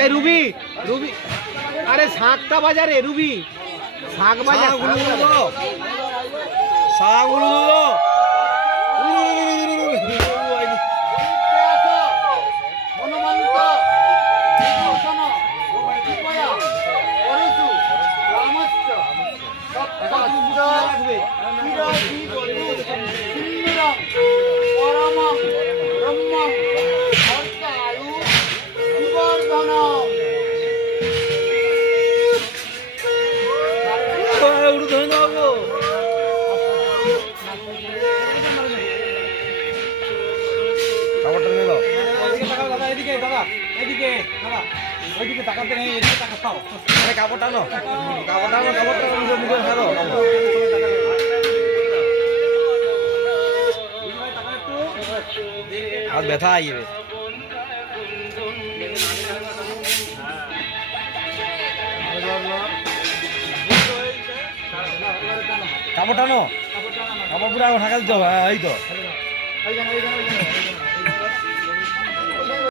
এই Ruby Ruby, আরে শাকটা বাজারে রুবি, শাক বাজার শাক কাপড় টানো আর ব্যথা আইবে কাপড় টানো, কাপড় পুরো ঢাকা দিতে হবে। এই তো